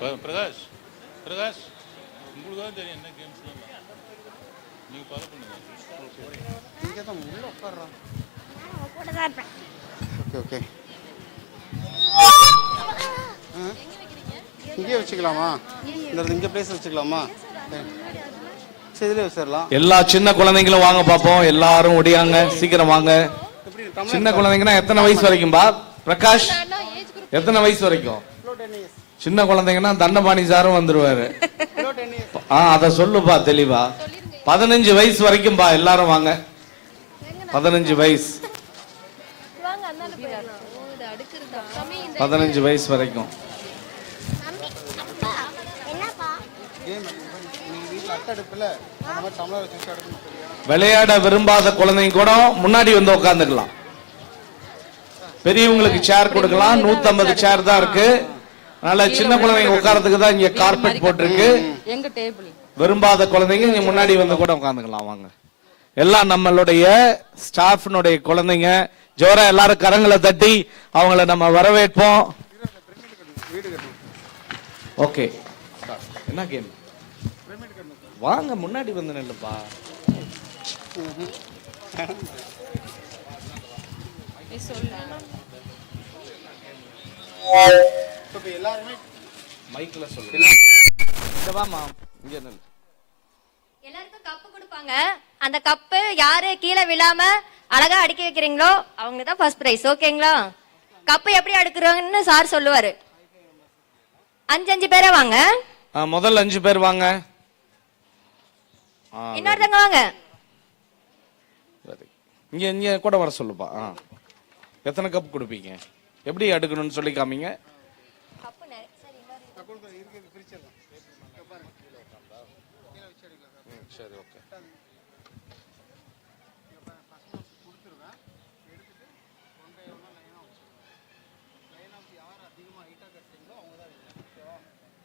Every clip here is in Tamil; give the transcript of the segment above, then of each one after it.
ப- பிரகாஷ் பிரகாஷ் உங்களுக்கு தான் தெரியும் என்ன கேம்ஸ்லாம் நீங்கள் ஃபாலோ பண்ணுங்க. இங்கே தான் உள்ள இருப்பேன். Okay okay. இங்கேயே வச்சுக்கலாமா? இந்த இங்கே பிளேஸ் வச்சுக்கலாமா? சரி இதிலே வச்சிடலாம். எல்லா சின்ன குழந்தைங்களும் வாங்க பாப்போம். எல்லாரும் ஒடியாங்க சீக்கிரம் வாங்க. சின்ன குழந்தைங்கன்னா எத்தனை வயசு வரைக்கும்பா பிரகாஷ் எத்தனை வயசு வரைக்கும்? சின்ன குழந்தைங்கன்னா தண்டபாணி சாரும் வந்துருவாரு. ஆ அதை சொல்லுப்பா தெளிவா. பதினஞ்சு வயசு வரைக்கும்பா எல்லாரும் வாங்க. பதினஞ்சு வயசு. பதினஞ்சு வயசு வரைக்கும். விளையாட விரும்பாத குழந்தைங்க கூட முன்னாடி வந்து உட்காந்துக்கலாம் பெரியவங்களுக்கு சேர் கொடுக்கலாம் 150 சேர் தான் இருக்கு. அதனால சின்ன குழந்தைங்க உட்கார்றதுக்கு தான் இங்க கார்பெட் போட்டிருக்கு. எங்க டேபிள் விரும்பாத குழந்தைங்க இங்க முன்னாடி வந்து கூட உட்காந்துக்கலாம் வாங்க. எல்லாம் நம்மளுடைய ஸ்டாஃப்னுடைய குழந்தைங்க. ஜோரா எல்லாரும் கரங்களை தட்டி அவங்கள நம்ம வரவேற்போம். ஓகே என்ன கேம் வாங்க முன்னாடி வந்து நில்லுப்பா. இப்போ எல்லாருமே மைக்ல சொல்லு இங்க வாமா இங்க நில்லு. எல்லாருக்கும் கப்பு கொடுப்பாங்க. அந்த கப்பு யாரு கீழே விழாம அழகா அடுக்கி வைக்கிறீங்களோ அவங்க தான் ஃபர்ஸ்ட் பிரைஸ் ஓகேங்களா கப்பு எப்படி அடுக்குறாங்கன்னு சார் சொல்லுவாரு. அஞ்சு அஞ்சு பேரே வாங்க. முதல்ல அஞ்சு பேர் வாங்க. இன்னொருத்தங்க வாங்க. இங்க இங்க கூட வர சொல்லுப்பா. எத்தனை கப் கொடுப்பீங்க? எப்படி அடுக்கணும்னு சொல்லி காமிங்க. ம், சரி ஓகே.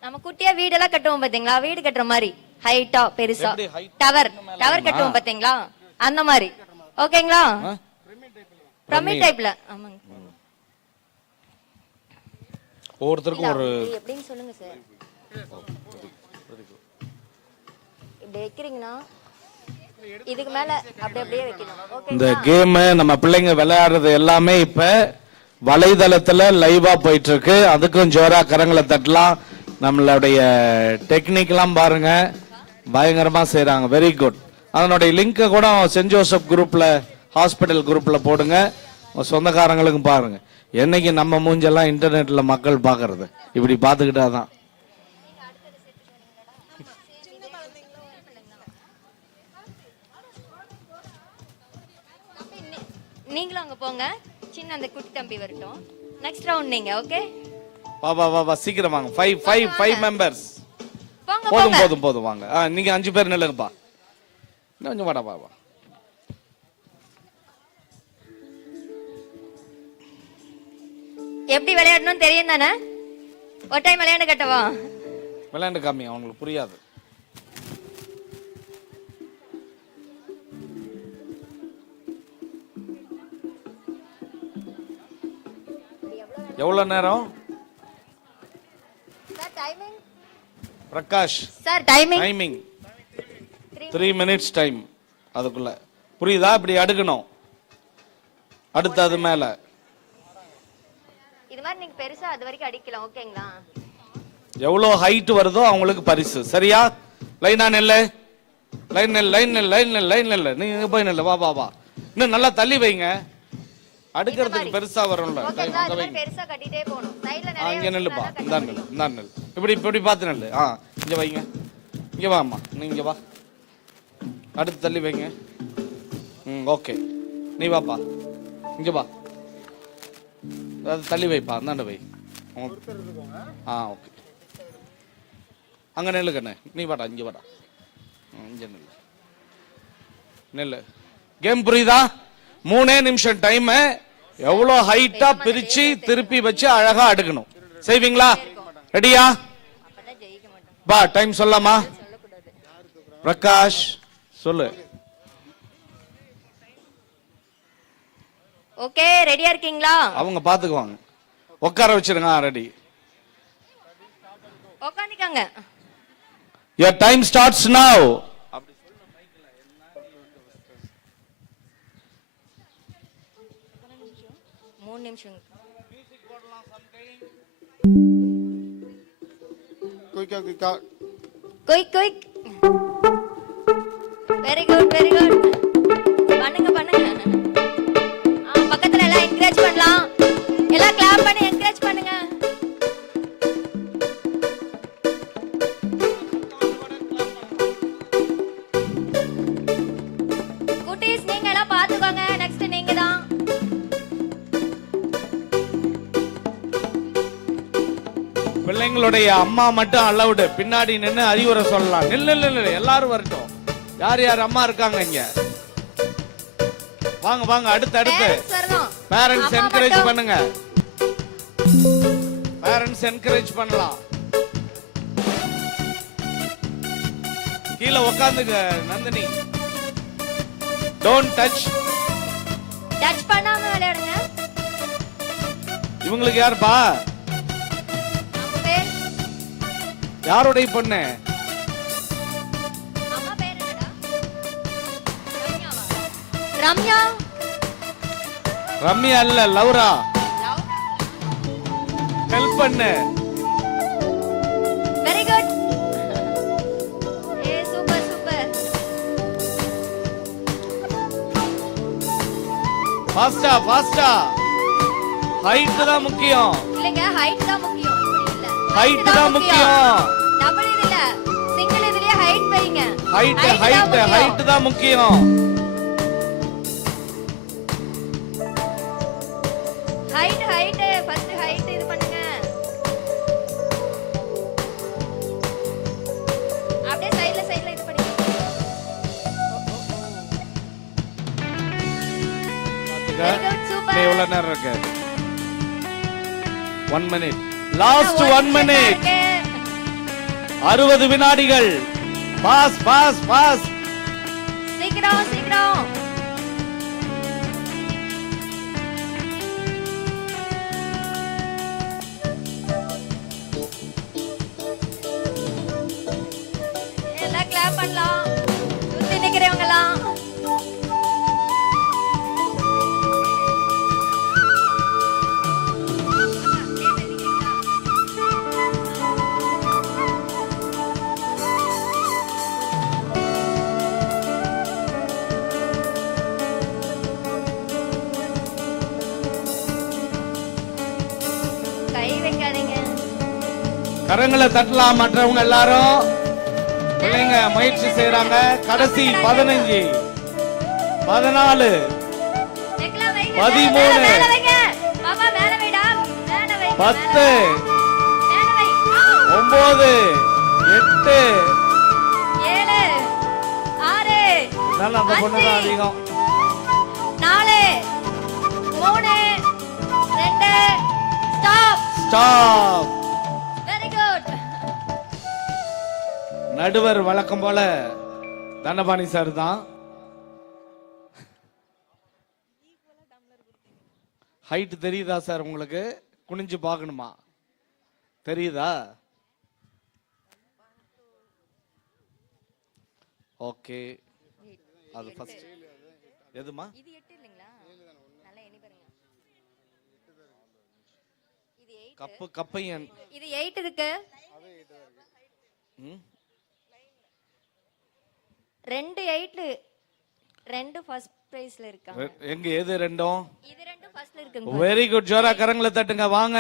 நம்ம குட்டியா வீடெல்லாம் கட்டுவோம் பாத்தீங்களா? வீடு கட்டுற மாதிரி. ஹைட்டா பெருசா. டவர் டவர் கட்டுவோம் பாத்தீங்களா? அந்த மாதிரி. ஓகேங்களா பிரமிட் டைப்ல ஆமாங்க. ஒவ்வொருத்தருக்கும் ஒரு எப்படின்னு சொல்லுங்க சார் இப்படி வைக்கிறீங்கன்னா இதுக்கு மேல அப்படி அப்படியே வைக்கணும். இந்த கேம் நம்ம பிள்ளைங்க விளையாடுறது எல்லாமே இப்ப வலைதளத்துல லைவா போயிட்டு இருக்கு அதுக்கும் ஜோரா கரங்களை தட்டலாம். நம்மளுடைய டெக்னிக் எல்லாம் பாருங்க. பயங்கரமா செய்றாங்க. வெரி குட் அதனுடைய லிங்கை கூட சென்ட் ஜோசப் குரூப்ல ஹாஸ்பிட்டல் குரூப்ல போடுங்க. சொந்தக்காரங்களுக்கும் பாருங்க. என்னைக்கு நம்ம மூஞ்செல்லாம் இன்டர்நெட்ல மக்கள் பாக்குறது இப்படி பாத்துக்கிட்டாதான் நீங்களும் அங்க போங்க. சின்ன அந்த குட்டி தம்பி வரட்டும். நெக்ஸ்ட் ரவுண்ட் நீங்க ஓகே வா வா வா வா சீக்கிரம் வாங்க. ஃபைவ் ஃபைவ் ஃபைவ் மெம்பர்ஸ் போதும் போதும் போதும் வாங்க. ஆ, நீங்க அஞ்சு பேர் நில்லுங்கப்பா. இன்னும் கொஞ்சம் வாடா வா. எப்படி விளையாடணும்னு தெரியும் தானே? ஒரு டைம் விளையாண்டு கட்டவா? விளையாண்டு காமி அவங்களுக்கு புரியாது. எவ்வளவு நேரம்? Prakash sir timing timing three minutes time அதுக்குள்ள. புரியுதா? இப்படி அடுக்கணும். அடுத்து அது மேல. நீங்க பெருசா அது வரைக்கும் அடிக்கலாம் ஓகேங்களா? எவ்வளவு ஹைட் வருதோ அவங்களுக்கு பரிசு. சரியா? லைனா நெல்லு. லைன் நெல் லைன் நெல் லைன் நெல் லைன் நெல் நீங்க போய் நெல்லு வா வா வா. இன்னும் நல்லா தள்ளி வைங்க. அடுக்கிறதுக்கு பெருசா வரும்ல. பெருசா கட்டிட்டே போகணும். இங்க நெல்லுப்பா இந்தா நெல் இந்தா நெல் இப்படி இப்படி பார்த்து நெல் ஆ இங்க வைங்க. இங்க வாம்மா. நீ இங்க வா. அடுத்து தள்ளி வைங்க. ம் ஓகே. நீ வாப்பா. இங்க வா. தள்ளி வைப்பா. அந்தாண்ட வை. ஆ ஓகே. அங்க நெல்லு கண்ணே நீ வாடா இங்க வாடா. இங்க நெல்லு. நெல்லு. கேம் புரியுதா? மூணே நிமிஷம் டைம் எவ்வளவு ஹைட்டா பிரிச்சு திருப்பி வச்சு அழகா அடுக்கணும். செய்வீங்களா? ரெடியா பா டைம் சொல்லாமா? பிரகாஷ் சொல்லு. ஓகே ரெடியா இருக்கீங்களா? அவங்க பாத்துக்குவாங்க. உட்கார வச்சிருங்க ரெடி உட்காந்துக்காங்க யுவர் டைம் ஸ்டார்ட்ஸ் நவ் மூணு நிமிஷம். குயிக்கா குயிக்கா quick quick very good very good அம்மா மட்டும் அலவுடு பின்னாடி நின்னு அறிவுரை சொல்லலாம். நில்லு நில்லு, எல்லாரும் வரட்டும். யார் யார் அம்மா இருக்காங்க இங்க? வாங்க வாங்க. அடுத்து அடுத்து. Parents encourage. பண்ணுங்க. பேரண்ட்ஸ் என்கரேஜ் பண்ணலாம். கீழே உட்காந்துங்க நந்தினி. டோன்ட் டச் டச் பண்ணாம விளையாடுங்க. இவங்களுக்கு யாருப்பா? யாருடைய பொண்ணு? ரம்யா? ரம்யா இல்ல லவ்ரா. ஹெல்ப் பண்ணு. வெரி குட் ஏ சூப்பர் சூப்பர் ஃபாஸ்டா ஃபாஸ்டா ஹைட் தான் முக்கியம். ஹைட் தான் முக்கியம். டபுள் இது இல்ல. சிங்கிள் இதுலயே ஹைட் வைங்க. Height height. ஹைட் தான் முக்கியம். ஹைட் ஹைட் ஃபர்ஸ்ட் ஹைட் இது பண்ணுங்க. அப்படியே சைடுல சைடுல இது பண்ணி வெரி குட் சூப்பர் எவ்வளவு நேரம் இருக்கு? One minute last one minute அறுபது வினாடிகள். பாஸ் பாஸ் பாஸ் சீக்கிரம் சீக்கிரம். எல்லாம் கிளாப் பண்ணலாம். கரங்களை தட்டலாம் மற்றவங்க எல்லாரும். பிள்ளைங்க முயற்சி செய்யறாங்க கடைசி பதினஞ்சு. பதினாலு. பதிமூணு. பத்து. ஒன்பது எட்டு. நல்லா அந்த பொண்ணு தான் அதிகம். நாலு, மூணு, ரெண்டு, stop. ஸ்டாப். நடுவர் வழக்கம் போல தண்டபாணி சார் தான். ஹைட் தெரியுதா சார் உங்களுக்கு? குனிஞ்சு பார்க்கணுமா? தெரியுதா? ஓகே அது ஃபர்ஸ்ட் எதுமா. கப்பு கப்பையன். இது எயிட் இருக்கு ம்? ரெண்டு எயிட் ரெண்டு ஃபர்ஸ்ட் பிரைஸ்ல இருக்காங்க. எங்க எது ரெண்டும்? இது ரெண்டும் ஃபர்ஸ்ட்ல இருக்குங்க. வெரி குட் ஜோரா கரங்களை தட்டுங்க வாங்க.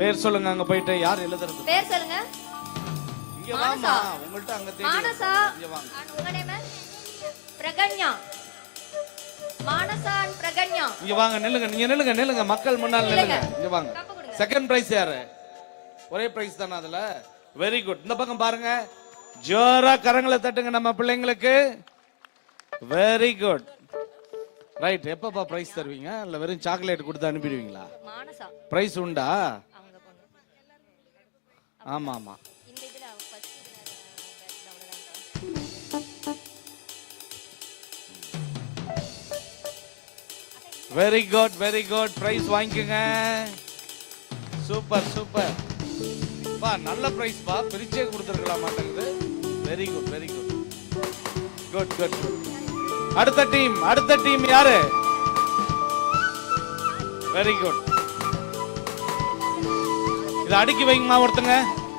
பேர் சொல்லுங்க அங்க போயிட்டு யார் எழுதுறது? பேர் சொல்லுங்க. இங்க வாமா உங்கள்ட்ட அங்க தெரியும் மானசா. இங்க வாங்க. உங்க நேம் பிரகன்யா. மானசா and பிரகன்யா. இங்க வாங்க நில்லுங்க நீங்க நில்லுங்க நில்லுங்க மக்கள் முன்னால் நில்லுங்க. இங்க வாங்க. செகண்ட் பிரைஸ் யாரு? ஒரே பிரைஸ் தானே அதுல? வெரி குட் இந்த பக்கம் பாருங்க. ஜோரா கரங்களை தட்டுங்க நம்ம பிள்ளைங்களுக்கு. வெரி குட் ரைட் எப்பப்பா பிரைஸ் தருவீங்க? இல்ல வெறும் சாக்லேட் கொடுத்து அனுப்பிடுவீங்களா? பிரைஸ் உண்டா? ஆமா ஆமா very good very good prize வாங்கிக்கோங்க. சூப்பர் சூப்பர் பா நல்ல பிரைஸ் பா. பிரிச்சே கொடுத்துருக்கலாம் மாட்டேங்குது very good very good good good அடுத்த டீம் அடுத்த டீம் யாரு? வெரி குட் இதை அடுக்கி வைங்கம்மா ஒருத்தங்க.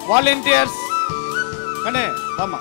வாலண்டியர்ஸ் கண்ணே ஆமா